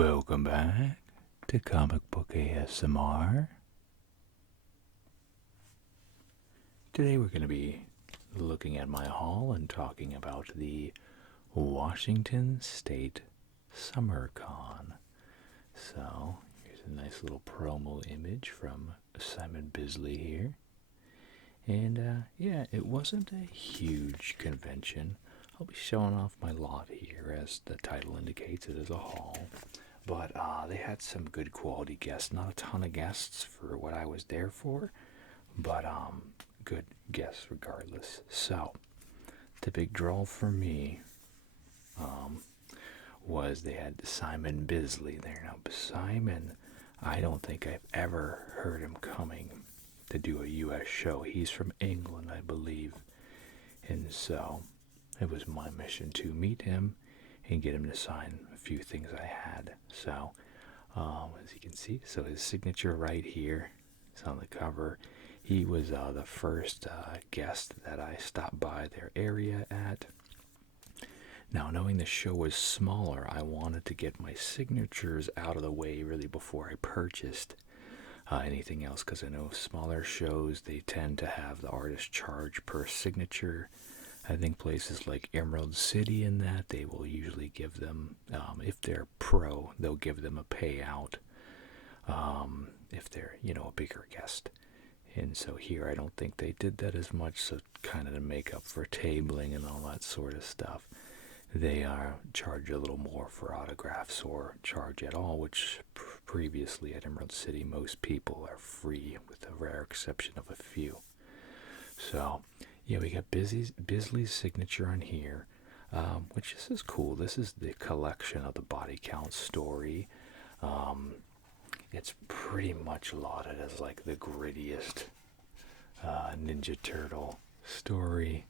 Welcome back to Comic Book ASMR. Today we're going to be looking at my haul and talking about the Washington State Summer Con. So, here's a nice little promo image from Simon Bisley here. And yeah, it wasn't a huge convention. I'll be showing off my lot here, as the title indicates. It is a haul. But they had some good quality guests. Not a ton of guests for what I was there for, but good guests regardless. So, the big draw for me was they had Simon Bisley there. Now, Simon, I don't think I've ever heard him coming to do a U.S. show. He's from England, I believe. And so, it was my mission to meet him and get him to sign a few things I had. So, as you can see, so his signature right here is on the cover. He was the first guest that I stopped by their area at. Now, knowing the show was smaller, I wanted to get my signatures out of the way really before I purchased anything else, because I know smaller shows, they tend to have the artist charge per signature. I think places like Emerald City and that, they will usually give them, if they're pro, they'll give them a payout if they're, a bigger guest. And so here, I don't think they did that as much, so kind of to make up for tabling and all that sort of stuff, they charge a little more for autographs or charge at all, which previously at Emerald City, most people are free with a rare exception of a few. So, yeah, we got Bisley's signature on here, which this is cool. This is the collection of the body count story. It's pretty much lauded as like the grittiest Ninja Turtle story.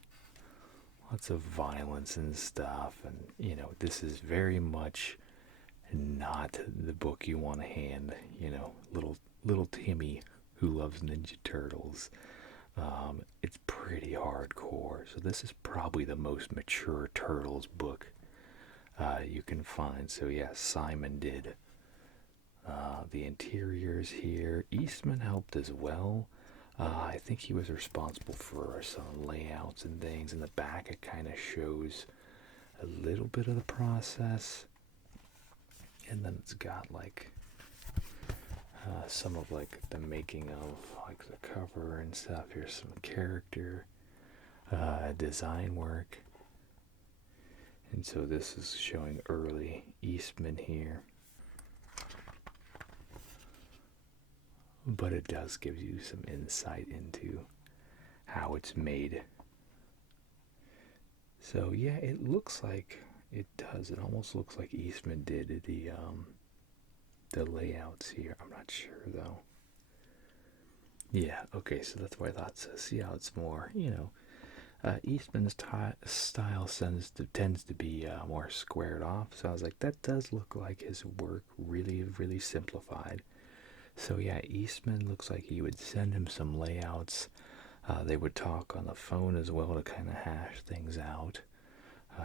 Lots of violence and stuff, and this is very much not the book you want to hand, little Timmy who loves Ninja Turtles. It's pretty hardcore, so this is probably the most mature Turtles book you can find. So yeah, Simon did the interiors here. Eastman helped as well. I think he was responsible for some layouts and things. In the back, it kind of shows a little bit of the process, and then it's got like some of like the making of like the cover and stuff. Here's some character design work, and so this is showing early Eastman here, but it does give you some insight into how it's made. So yeah, it looks like it does. It almost looks like Eastman did the layouts here. I'm not sure though. Yeah, okay, so that's what I thought. So see how it's more, Eastman's style tends to be more squared off. So I was like, that does look like his work, really, really simplified. So yeah, Eastman looks like he would send him some layouts. They would talk on the phone as well to kind of hash things out.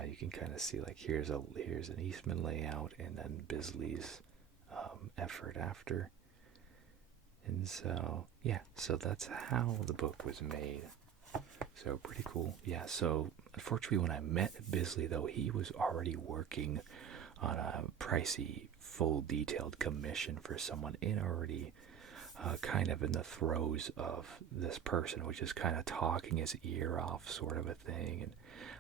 You can kind of see like here's an Eastman layout, and then Bisley's effort after. And so yeah, so that's how the book was made. So pretty cool. Yeah, so unfortunately when I met Bisley though, he was already working on a pricey, full detailed commission for someone already kind of in the throes of this person, which is kind of talking his ear off sort of a thing. And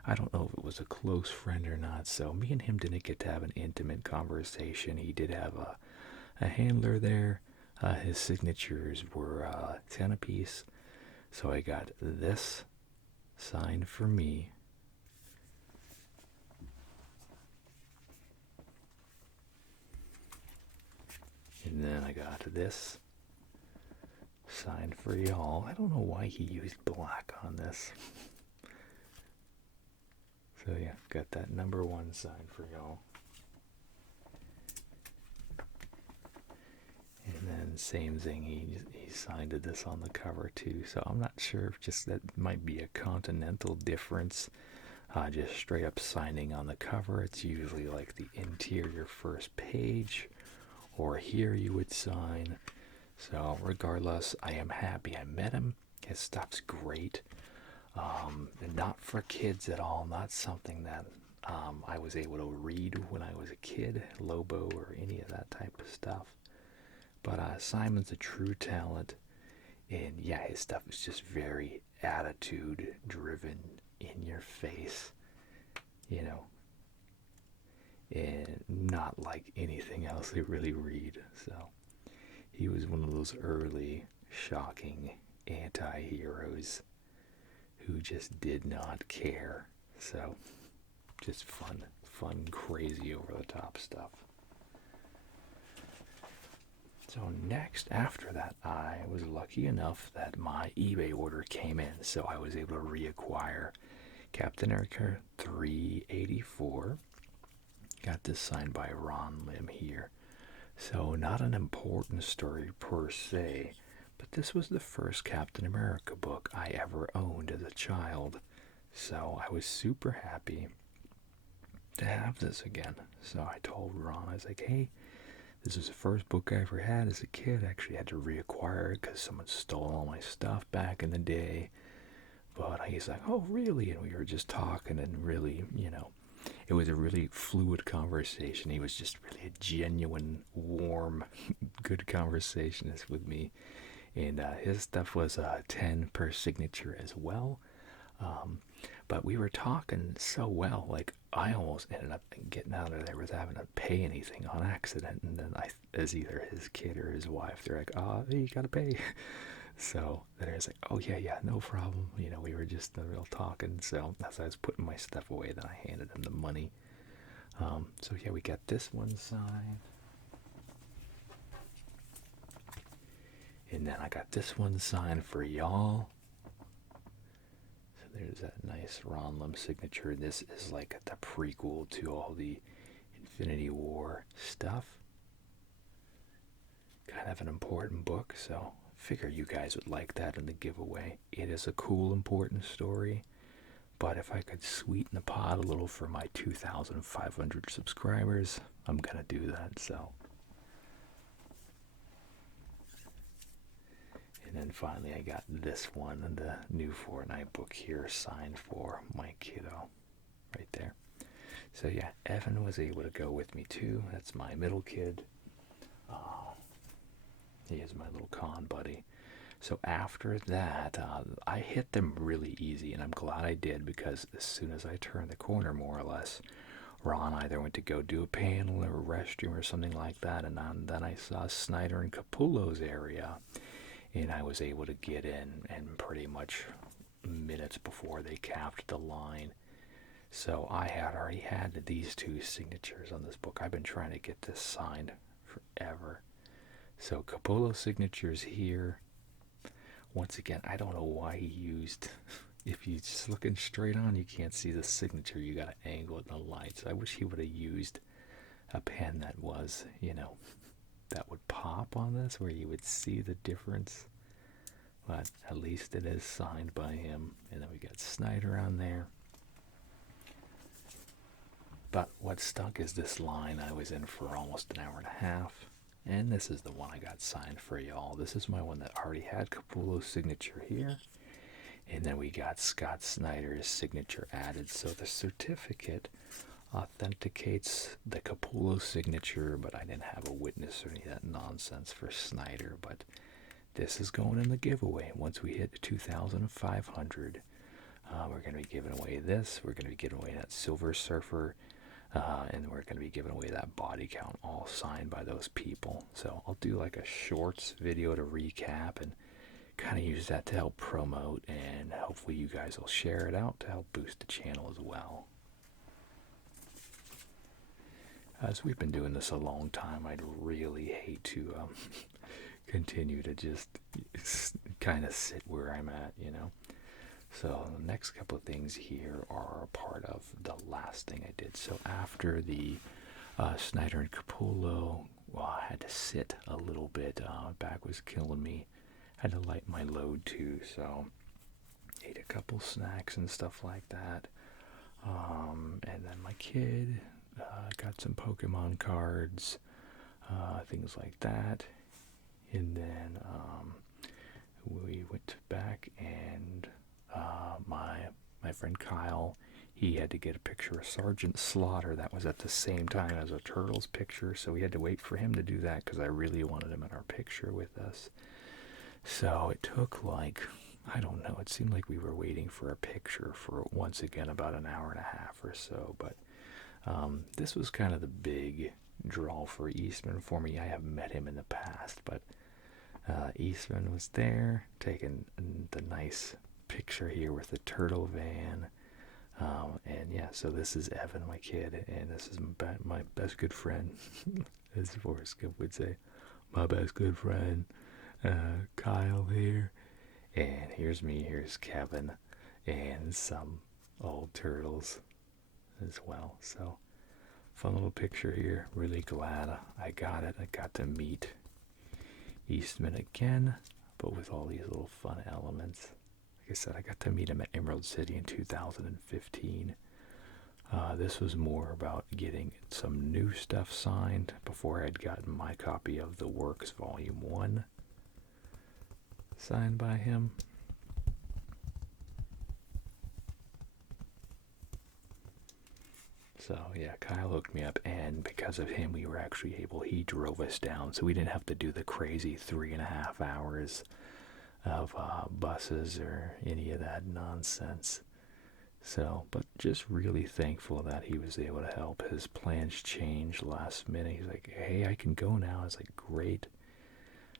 I don't know if it was a close friend or not, so me and him didn't get to have an intimate conversation. He did have a handler there. His signatures were 10 apiece, so I got this signed for me. And then I got this signed for y'all. I don't know why he used black on this. So yeah, got that number 1 signed for y'all. And then same thing, he signed this on the cover too. So I'm not sure if just that might be a continental difference. Just straight up signing on the cover. It's usually like the interior first page, or here you would sign. So regardless, I am happy I met him. His stuff's great. And not for kids at all, not something that I was able to read when I was a kid, Lobo or any of that type of stuff. But Simon's a true talent, and yeah, his stuff is just very attitude driven, in your face, you know, and not like anything else I really read. So he was one of those early shocking anti-heroes who just did not care. So just fun, crazy, over the top stuff. So next, after that, I was lucky enough that my eBay order came in, so I was able to reacquire Captain America 384. Got this signed by Ron Lim here. So not an important story per se, but this was the first Captain America book I ever owned as a child. So I was super happy to have this again. So I told Ron, I was like, hey, this was the first book I ever had as a kid. I actually had to reacquire it because someone stole all my stuff back in the day. But he's like, oh, really? And we were just talking, and really, it was a really fluid conversation. He was just really a genuine, warm, good conversationist with me. And his stuff was 10 per signature as well. But we were talking so well, like I almost ended up getting out of there without having to pay anything on accident. And then as either his kid or his wife, they're like, hey, you gotta pay. So then I was like, oh yeah, no problem. We were just real talking. So as I was putting my stuff away, then I handed him the money. So yeah, we got this one signed. And then I got this one signed for y'all. So there's that nice Ron Lim signature. This is like the prequel to all the Infinity War stuff. Kind of an important book, so figure you guys would like that in the giveaway. It is a cool, important story, but if I could sweeten the pot a little for my 2,500 subscribers, I'm gonna do that. So, and then finally I got this one, the new Fortnite book here, signed for my kiddo right there. So yeah, Evan was able to go with me too. That's my middle kid. He is my little con buddy. So after that, I hit them really easy, and I'm glad I did, because as soon as I turned the corner, more or less, Ron either went to go do a panel or a restroom or something like that, and then I saw Snyder and Capullo's area, and I was able to get in, and pretty much minutes before they capped the line. So I had already had these two signatures on this book. I've been trying to get this signed forever. So Capullo signatures here. Once again, I don't know why he used, if you just looking straight on, you can't see the signature. You got to angle it in the light. So I wish he would have used a pen that was, that would pop on this, where you would see the difference. But at least it is signed by him. And then we got Snyder on there. But what stuck is this line I was in for almost an hour and a half. And this is the one I got signed for y'all. This is my one that already had Capullo's signature here. And then we got Scott Snyder's signature added. So the certificate authenticates the Capullo signature, but I didn't have a witness or any of that nonsense for Snyder. But this is going in the giveaway. Once we hit 2,500, we're going to be giving away this. We're going to be giving away that Silver Surfer. And we're going to be giving away that body count, all signed by those people. So I'll do like a shorts video to recap and kind of use that to help promote, and hopefully you guys will share it out to help boost the channel as well. As we've been doing this a long time, I'd really hate to continue to just kind of sit where I'm at, So the next couple of things here are a part of the last thing I did. So after the Snyder and Capullo, I had to sit a little bit. Back was killing me. Had to light my load too, so ate a couple snacks and stuff like that. And then my kid got some Pokemon cards. things like that. And then we went back, and my friend Kyle, he had to get a picture of Sergeant Slaughter. That was at the same time as a Turtles picture, so we had to wait for him to do that because I really wanted him in our picture with us. So it took like, I don't know, it seemed like we were waiting for a picture for, once again, about an hour and a half or so. But this was kind of the big draw for Eastman for me. I have met him in the past, but Eastman was there taking the nice picture here with the turtle van. And yeah, so this is Evan, my kid, and this is my best good friend, as Forrest Gump would say, my best good friend, Kyle here. And here's me, here's Kevin, and some old turtles as well. So, fun little picture here. Really glad I got it. I got to meet Eastman again, but with all these little fun elements. Like I said, I got to meet him at Emerald City in 2015. This was more about getting some new stuff signed before I'd gotten my copy of The Works Volume 1 signed by him. So yeah, Kyle hooked me up, and because of him, we were actually able, he drove us down, so we didn't have to do the crazy 3.5 hours of buses or any of that nonsense. So, but just really thankful that he was able to help. His plans changed last minute. He's like, hey, I can go now. I was like, great.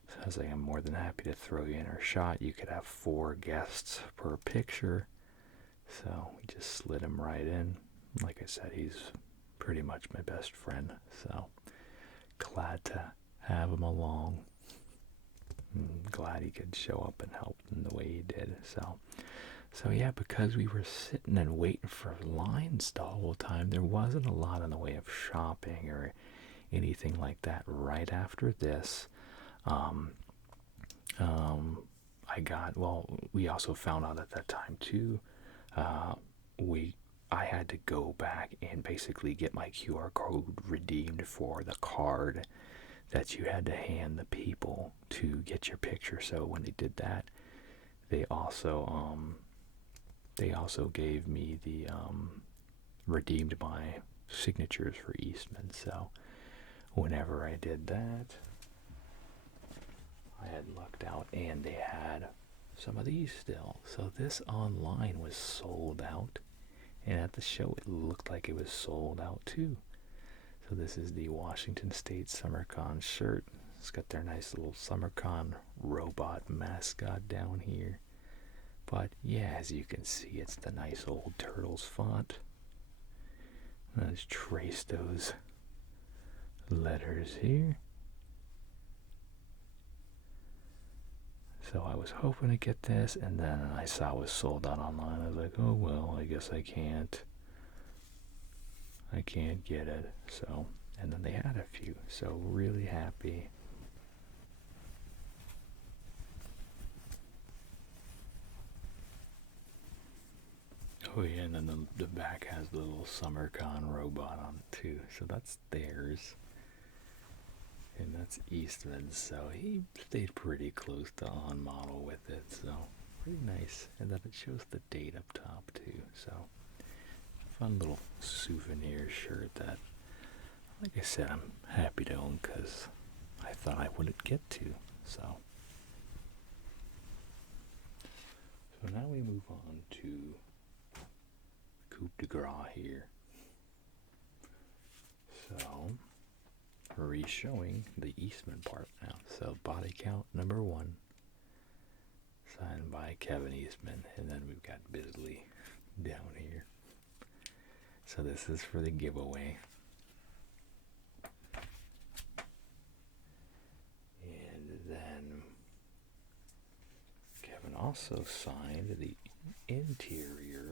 So I was like, I'm more than happy to throw you in our shot. You could have 4 guests per picture. So we just slid him right in. Like I said, he's pretty much my best friend. So glad to have him along. Glad he could show up and help in the way he did. So yeah, because we were sitting and waiting for lines the whole time, there wasn't a lot in the way of shopping or anything like that. Right after this, we also found out at that time too, I had to go back and basically get my QR code redeemed for the card that you had to hand the people to get your picture. So when they did that, they also gave me the redeemed my signatures for Eastman. So whenever I did that, I had lucked out, and they had some of these still. So this online was sold out, and at the show it looked like it was sold out too. So this is the Washington State SummerCon shirt. It's got their nice little SummerCon robot mascot down here. But yeah, as you can see, it's the nice old Turtles font. Let's trace those letters here. So I was hoping to get this, and then I saw it was sold out online. I was like, oh well, I guess I can't get it. So, and then they had a few, so really happy. Oh yeah, and then the back has the little SummerCon robot on it too, so that's theirs. And that's Eastman's, so he stayed pretty close to on model with it, so pretty nice. And then it shows the date up top too, so fun little souvenir shirt that, like I said, I'm happy to own because I thought I wouldn't get to. So now we move on to coup de grace here. So re-showing the Eastman part now. So body count number 1, signed by Kevin Eastman, and then we've got Bisley down here. So this is for the giveaway. And then Kevin also signed the interior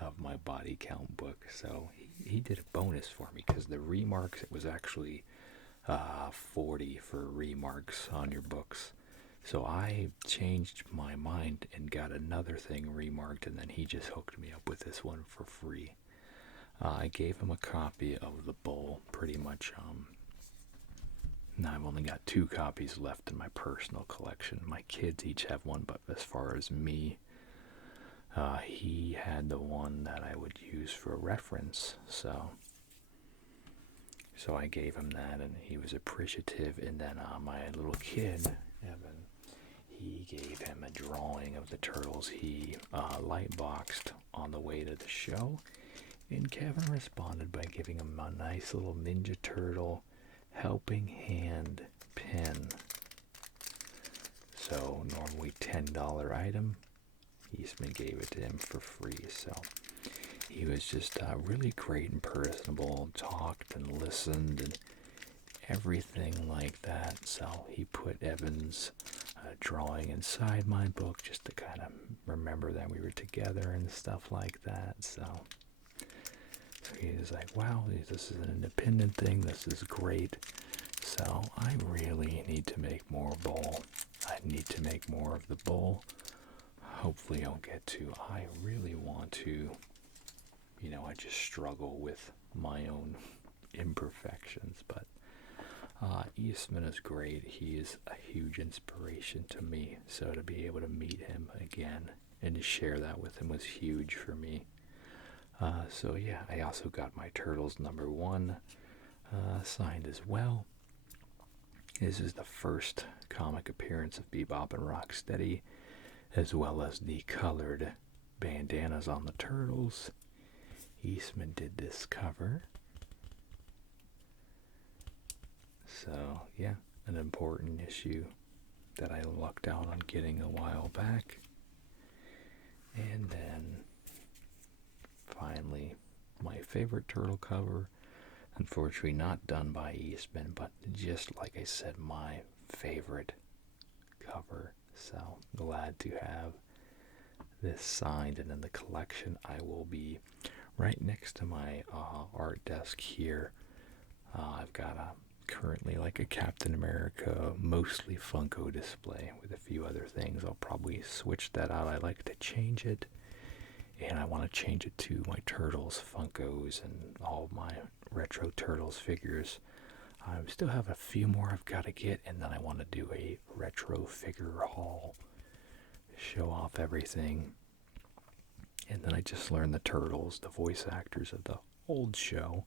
of my body count book. So he did a bonus for me because the remarks, it was actually 40 for remarks on your books. So I changed my mind and got another thing remarked, and then he just hooked me up with this one for free. I gave him a copy of the bowl, pretty much. Now I've only got 2 copies left in my personal collection. My kids each have one, but as far as me, he had the one that I would use for reference. So I gave him that, and he was appreciative. And then my little kid, Evan, he gave him a drawing of the turtles he light boxed on the way to the show. And Kevin responded by giving him a nice little Ninja Turtle helping hand pen. So normally $10 item, Eastman gave it to him for free. So he was just really great and personable, talked and listened and everything like that. So he put Evan's drawing inside my book just to kind of remember that we were together and stuff like that. So he was like, wow, this is an independent thing. This is great. So I really need to make more bowl. I need to make more of the bowl. Hopefully I'll get to. I really want to. I just struggle with my own imperfections. But Eastman is great. He is a huge inspiration to me. So to be able to meet him again and to share that with him was huge for me. So yeah, I also got my Turtles #1 signed as well. This is the first comic appearance of Bebop and Rocksteady, as well as the colored bandanas on the Turtles. Eastman did this cover. So yeah, an important issue that I lucked out on getting a while back. And then finally, my favorite turtle cover, unfortunately not done by Eastman, but just like I said, my favorite cover. So glad to have this signed and in the collection. I will be right next to my art desk here. I've got currently like a Captain America, mostly Funko display with a few other things. I'll probably switch that out. I like to change it. And I want to change it to my Turtles, Funkos, and all my retro Turtles figures. I still have a few more I've got to get, and then I want to do a retro figure haul. Show off everything. And then I just learned the Turtles, the voice actors of the old show,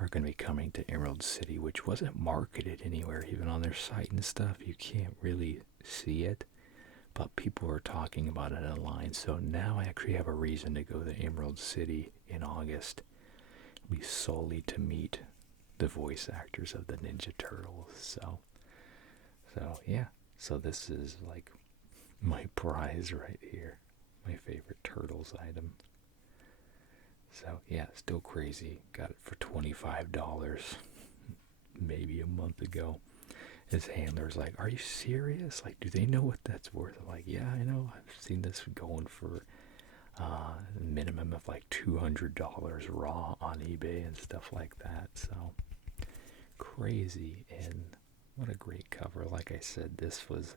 are going to be coming to Emerald City, which wasn't marketed anywhere, even on their site and stuff. You can't really see it. But people are talking about it online, so now I actually have a reason to go to Emerald City in August. It'll be solely to meet the voice actors of the Ninja Turtles. So yeah. So this is like my prize right here, my favorite Turtles item. So yeah, still crazy. Got it for $25, maybe a month ago. His handler's like, are you serious? Like, do they know what that's worth? I'm like, yeah, I know. I've seen this going for a minimum of like $200 raw on eBay and stuff like that. So crazy. And what a great cover. Like I said, this was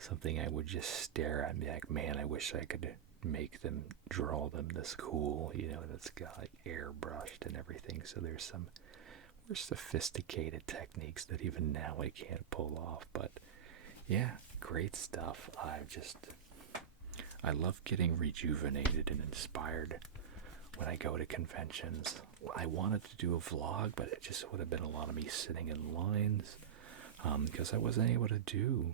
something I would just stare at and be like, man, I wish I could make them, draw them this cool. And it's got like airbrushed and everything. So there's some more sophisticated techniques that even now I can't pull off. But yeah, great stuff. I love getting rejuvenated and inspired when I go to conventions. I wanted to do a vlog, but it just would have been a lot of me sitting in lines because I wasn't able to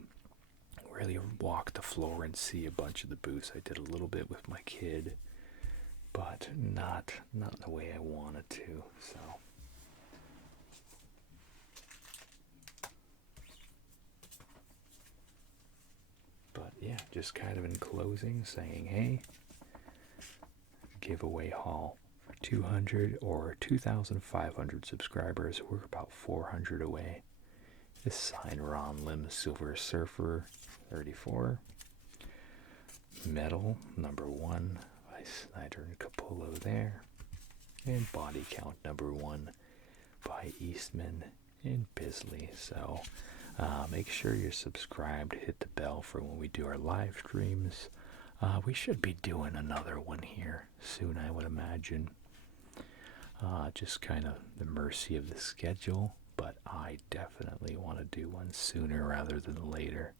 really walk the floor and see a bunch of the booths. I did a little bit with my kid, but not the way I wanted to. So but yeah, just kind of in closing saying, hey, giveaway haul for 200 or 2,500 subscribers. We're about 400 away. This signed Ron Lim Silver Surfer 34. Metal #1 by Snyder and Capullo there. And Body Count #1 by Eastman and Bisley. So make sure you're subscribed. Hit the bell for when we do our live streams. We should be doing another one here soon, I would imagine. Just kind of the mercy of the schedule, but I definitely want to do one sooner rather than later.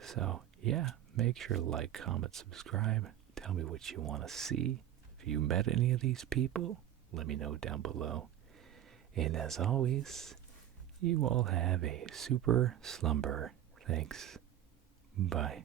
So, yeah, make sure to like, comment, subscribe. Tell me what you want to see. If you met any of these people, let me know down below. And as always, you all have a super slumber. Thanks. Bye.